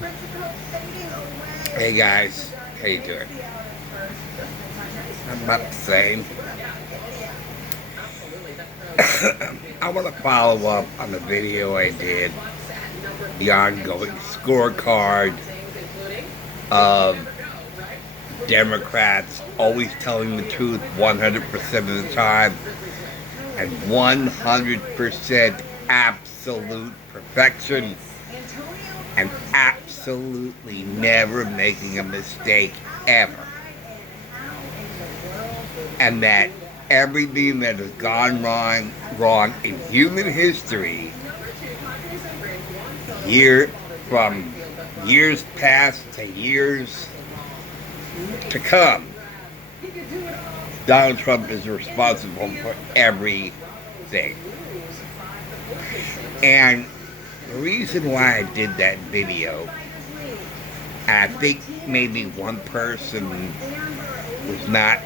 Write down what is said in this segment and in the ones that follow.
Hey guys, how you doing? I'm about the same. I want to follow up on the video I did, the ongoing scorecard of Democrats always telling the truth 100% of the time and 100% absolute perfection and absolutely never making a mistake ever. And that everything that has gone wrong in human history, from years past to years to come, Donald Trump is responsible for everything. And the reason why I did that video, and I think maybe one person was not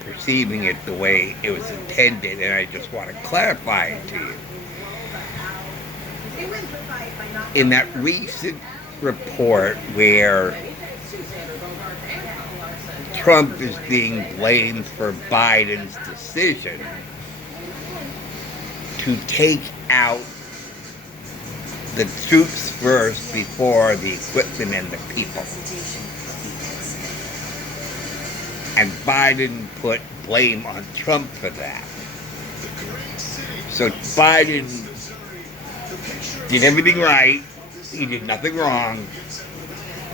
perceiving it the way it was intended, and I just want to clarify it to you. In that recent report where Trump is being blamed for Biden's decision to take out the troops first before the equipment and the people. And Biden put blame on Trump for that. So Biden did everything right. He did nothing wrong,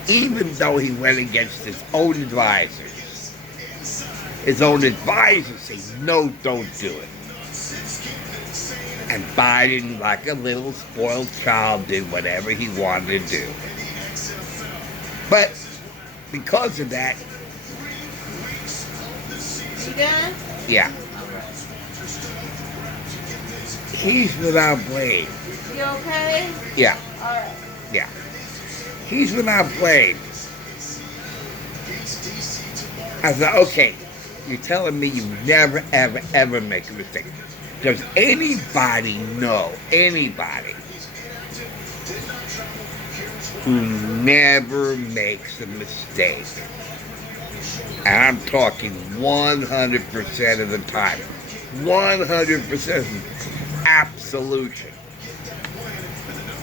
even though he went against his own advisors. His own advisors say, no, don't do it. And Biden, like a little spoiled child, did whatever he wanted to do. But because of that, you done? yeah, he's without blame. You okay? Yeah. All right. Yeah. He's without blame. I thought, okay, you're telling me you never, ever, ever make a mistake. Does anybody know anybody who never makes a mistake? And I'm talking 100% of the time. 100% absolution.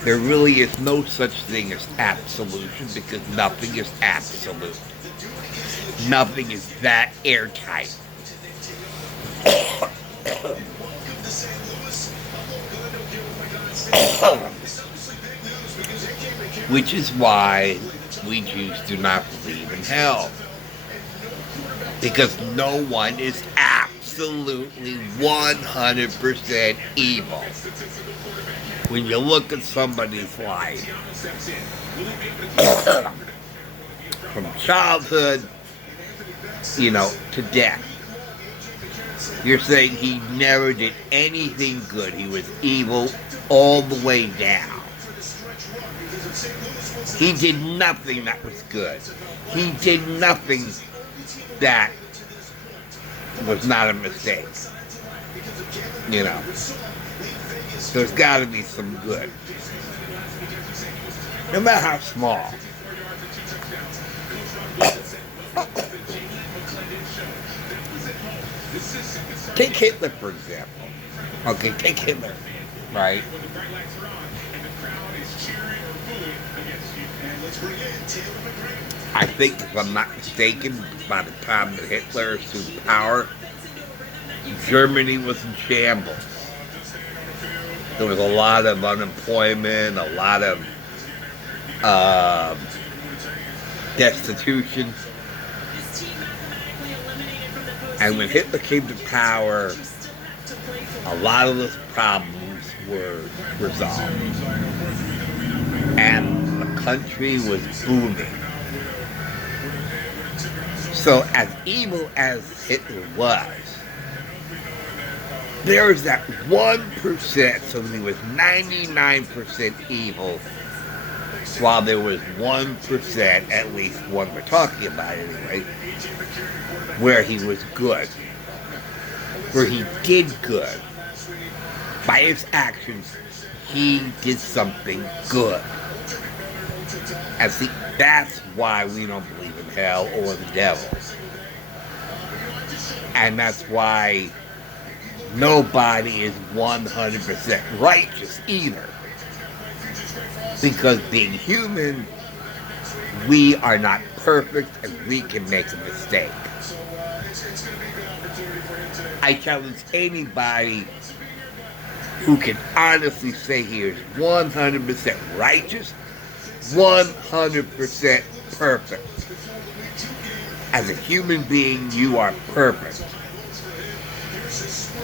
There really is no such thing as absolution because nothing is absolute. Nothing is that airtight. Which is why we Jews do not believe in hell. Because no one is absolutely 100% evil. When you look at somebody's life, from childhood, to death, you're saying he never did anything good. He was evil all the way down. He did nothing that was good. He did nothing that was not a mistake. There's got to be some good. No matter how small. Take Hitler, for example. Okay, take Hitler, right? I think, if I'm not mistaken, by the time that Hitler assumed power, Germany was in shambles. There was a lot of unemployment, a lot of destitution. And when Hitler came to power, a lot of those problems were resolved. And the country was booming. So as evil as Hitler was, there was that 1%, so he was 99% evil, while there was 1%, at least one we're talking about anyway, where he was good, where he did good. By his actions, he did something good. And see, that's why we don't believe in hell or the devil. And that's why nobody is 100% righteous either. Because being human, we are not perfect and we can make a mistake. I challenge anybody who can honestly say he is 100% righteous, 100% perfect. As a human being, you are perfect.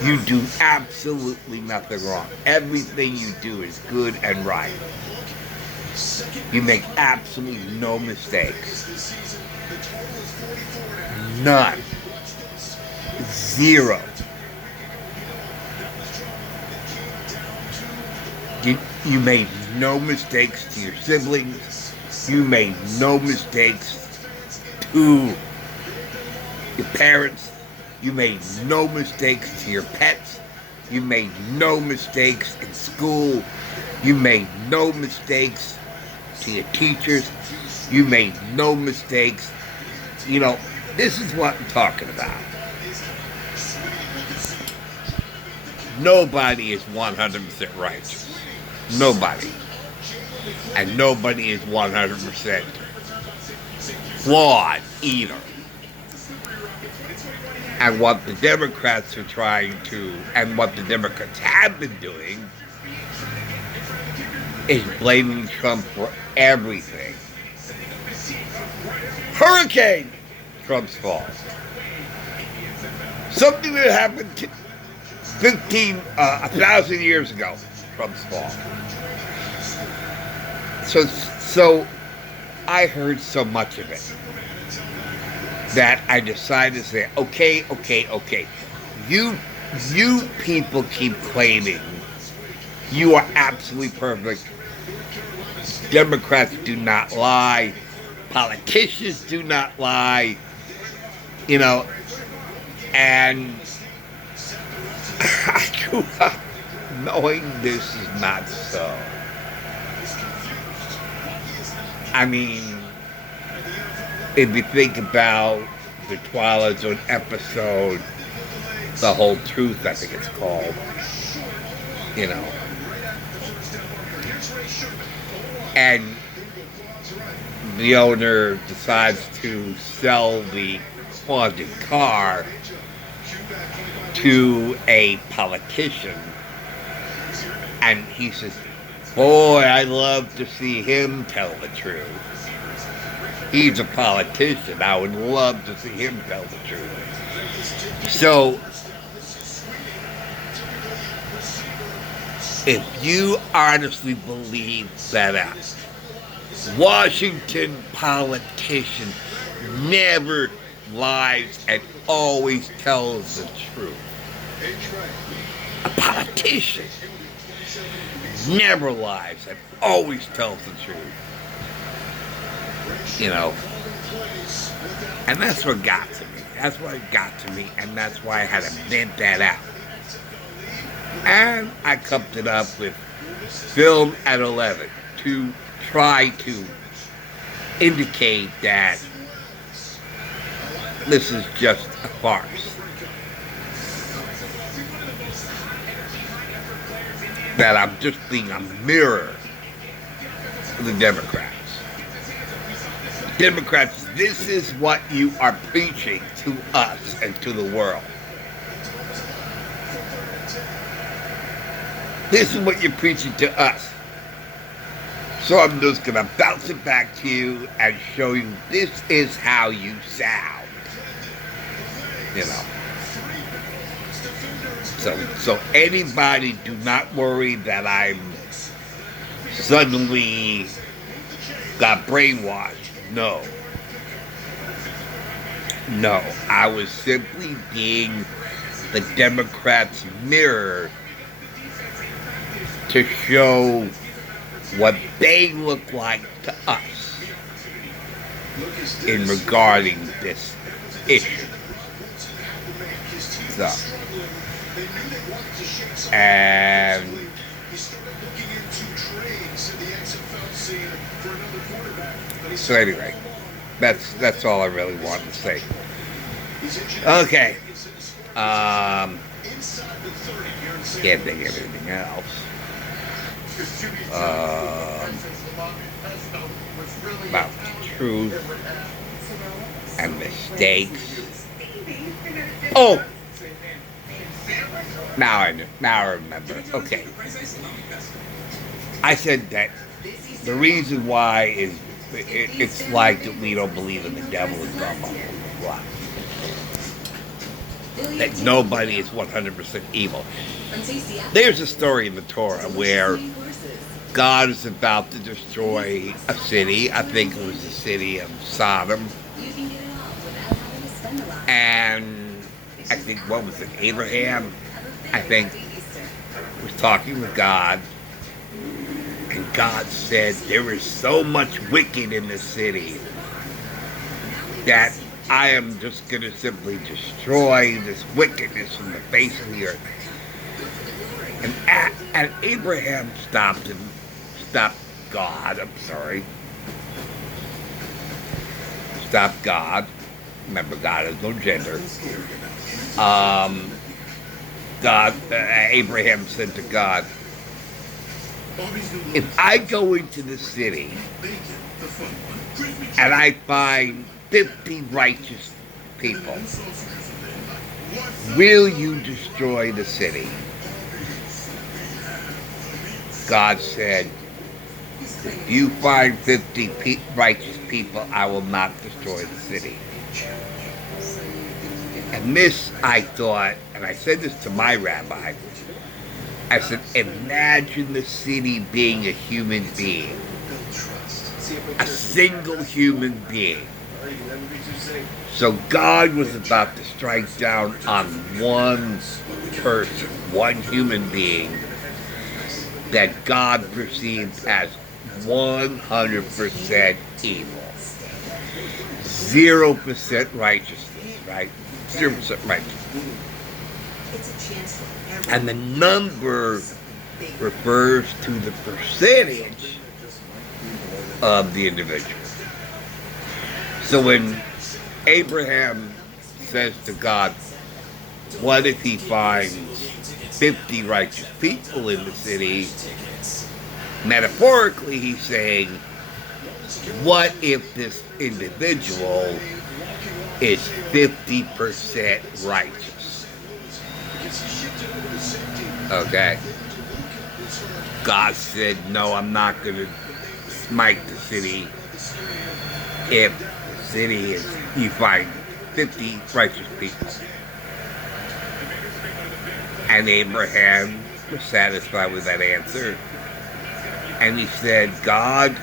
You do absolutely nothing wrong. Everything you do is good and right. You make absolutely no mistakes. None. Zero. You made no mistakes to your siblings. You made no mistakes to your parents. You made no mistakes to your pets. You made no mistakes in school. You made no mistakes to your teachers. You made no mistakes. You know, this is what I'm talking about. Nobody is 100% righteous. Nobody. And nobody is 100% flawed either. And what the Democrats are trying to, and what the Democrats have been doing, is blaming Trump for everything. Hurricane, Trump's fault. Something that happened 1,000 years ago, Trump's fault. So I heard so much of it that I decided to say, okay. You people keep claiming you are absolutely perfect. Democrats do not lie. Politicians do not lie. You know, and I grew up knowing this is not so. I mean, if you think about the Twilight Zone episode, The Whole Truth, I think it's called, you know, and the owner decides to sell the haunted car to a politician, and he says, boy, I'd love to see him tell the truth. He's a politician. I would love to see him tell the truth. So, if you honestly believe that a Washington politician never lies and always tells the truth, a politician never lies and always tells the truth, you know, and that's what got to me. That's what got to me, and that's why I had to vent that out. And I cupped it up with Film at 11 to try to indicate that this is just a farce. That I'm just being a mirror of the Democrats. Democrats, this is what you are preaching to us and to the world. This is what you're preaching to us. So I'm just going to bounce it back to you and show you this is how you sound. You know. So anybody, do not worry that I'm suddenly got brainwashed. No. No, I was simply being the Democrats' mirror to show what they look like to us in regarding this issue. So, and So anyway, that's all I really wanted to say. Okay. Can't think of anything else. About truth and mistakes. Oh! Now I remember. Okay. I said that the reason why is it's like that we don't believe in the devil and blah, blah, blah, blah. That nobody is 100% evil. There's a story in the Torah where God is about to destroy a city. I think it was the city of Sodom. And I think, what was it, Abraham, I think, was talking with God. And God said, there is so much wicked in the city that I am just going to simply destroy this wickedness from the face of the earth. And Abraham stopped God. Stopped God. Remember, God has no gender. Abraham said to God, if I go into the city and I find 50 righteous people, will you destroy the city? God said, if you find 50 righteous people, I will not destroy the city. And this, I thought, and I said this to my rabbi, I said, imagine the city being a human being. A single human being. So God was about to strike down on one person, one human being, that God perceived as 100% evil. 0% righteousness, right? 0% righteousness. And the number refers to the percentage of the individual. So when Abraham says to God, what if he finds 50 righteous people in the city? Metaphorically, he's saying, what if this individual is 50% righteous? Okay. God said, no, I'm not going to smite the city if the city is, you find 50 righteous people. And Abraham was satisfied with that answer. And he said, God,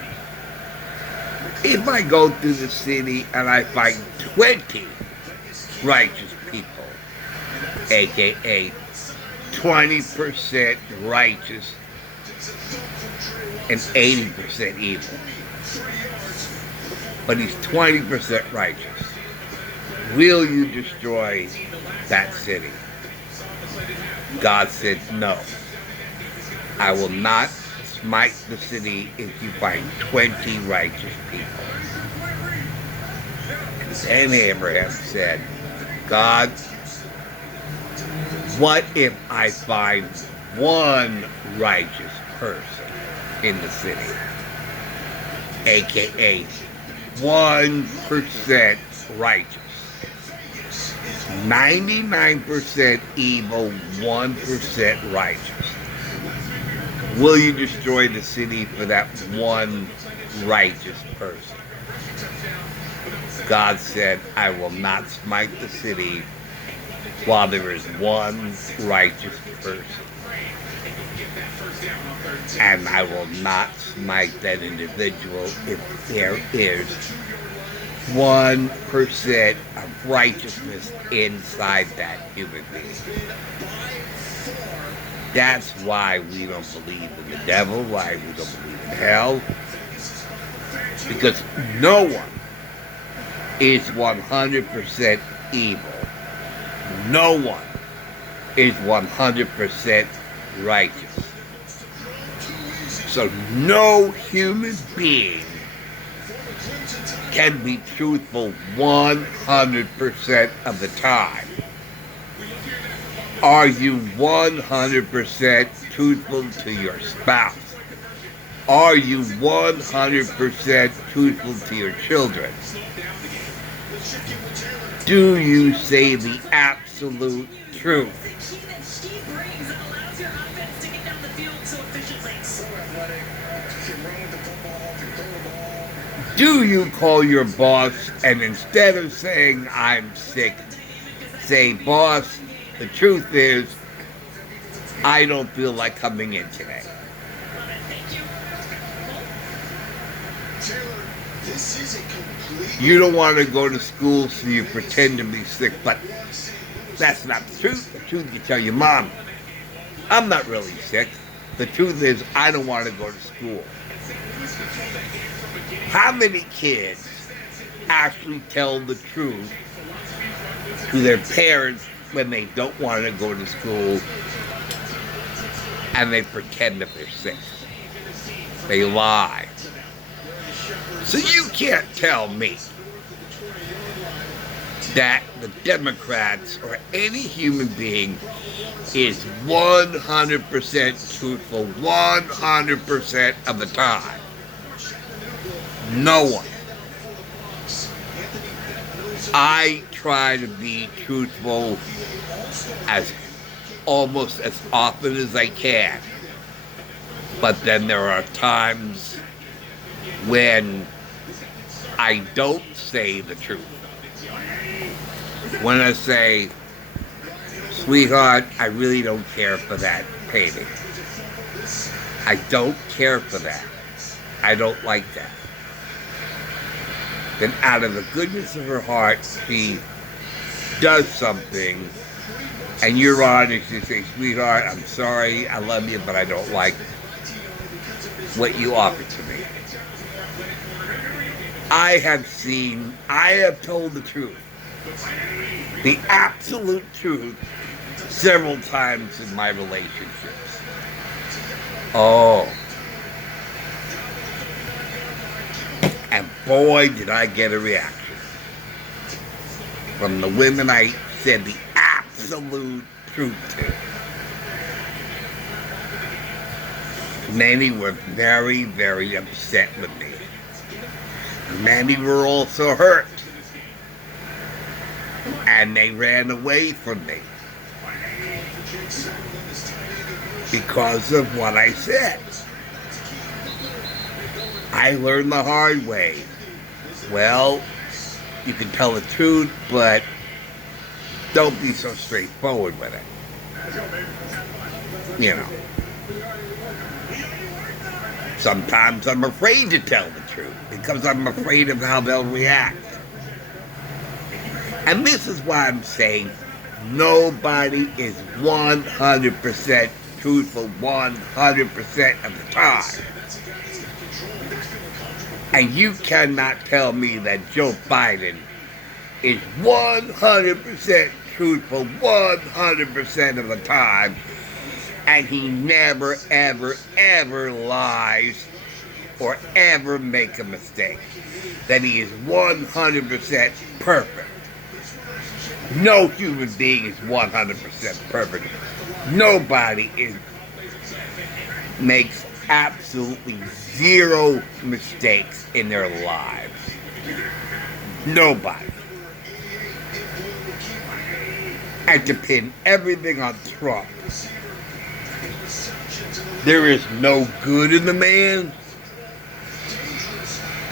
if I go through the city and I find 20 righteous people, aka 20% righteous and 80% evil, but he's 20% righteous, will you destroy that city? God said, no, I will not smite the city if you find 20 righteous people. And then Abraham said, God, what if I find one righteous person in the city, aka 1% righteous, 99% evil, 1% righteous? Will you destroy the city for that one righteous person? God said, I will not smite the city while there is one righteous person. And I will not smite that individual if there is 1% of righteousness inside that human being. That's why we don't believe in the devil, why we don't believe in hell. Because no one is 100% evil. No one is 100% righteous. So no human being can be truthful 100% of the time. Are you 100% truthful to your spouse? Are you 100% truthful to your children? Do you say the absolute truth? Do you call your boss and instead of saying I'm sick, say, boss, the truth is I don't feel like coming in today? You don't want to go to school, so you pretend to be sick, but that's not the truth. The truth, you tell your mom, I'm not really sick. The truth is, I don't want to go to school. How many kids actually tell the truth to their parents when they don't want to go to school and they pretend that they're sick? They lie. So you can't tell me that the Democrats or any human being is 100% truthful 100% of the time. No one. I try to be truthful almost as often as I can. But then there are times when I don't say the truth. When I say, sweetheart, I really don't care for that painting. I don't care for that. I don't like that. Then out of the goodness of her heart, she does something, and you're honest, you say, sweetheart, I'm sorry, I love you, but I don't like what you offered to me. I have told the truth, the absolute truth, several times in my relationships. Oh. And boy, did I get a reaction from the women I said the absolute truth to. Many were very, very upset with me. Many were also hurt. And they ran away from me because of what I said. I learned the hard way. Well, you can tell the truth, but don't be so straightforward with it. You know. Sometimes I'm afraid to tell the truth because I'm afraid of how they'll react. And this is why I'm saying nobody is 100% truthful 100% of the time. And you cannot tell me that Joe Biden is 100% truthful 100% of the time, and he never, ever, ever lies or ever make a mistake. That he is 100% perfect. No human being is 100% perfect. Nobody makes absolutely zero mistakes in their lives. Nobody. And to pin everything on Trump, there is no good in the man.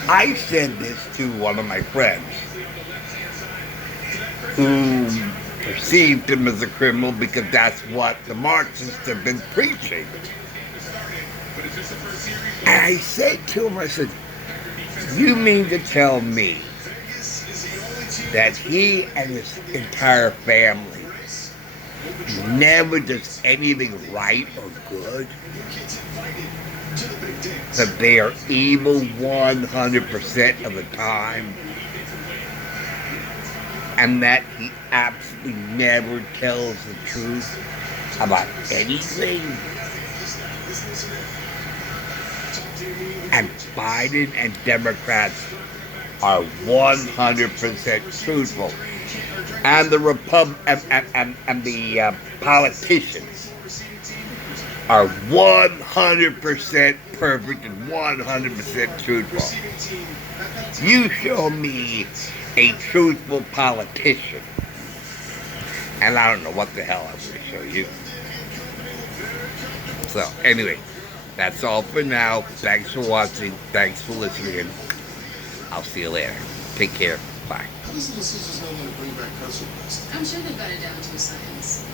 I said this to one of my friends who perceived him as a criminal because that's what the Marxists have been preaching. And I said to him, I said, you mean to tell me that he and his entire family never does anything right or good? That they are evil 100% of the time? And that he absolutely never tells the truth about anything? And Biden and Democrats are 100% truthful. And the politicians are 100% perfect and 100% truthful. You show me a truthful politician, and I don't know what the hell I'm going to show you. So, anyway, that's all for now. Thanks for watching. Thanks for listening. I'll see you later. Take care. Bye. How does the decisions know how to bring back custody? I'm sure they've got it down to a science.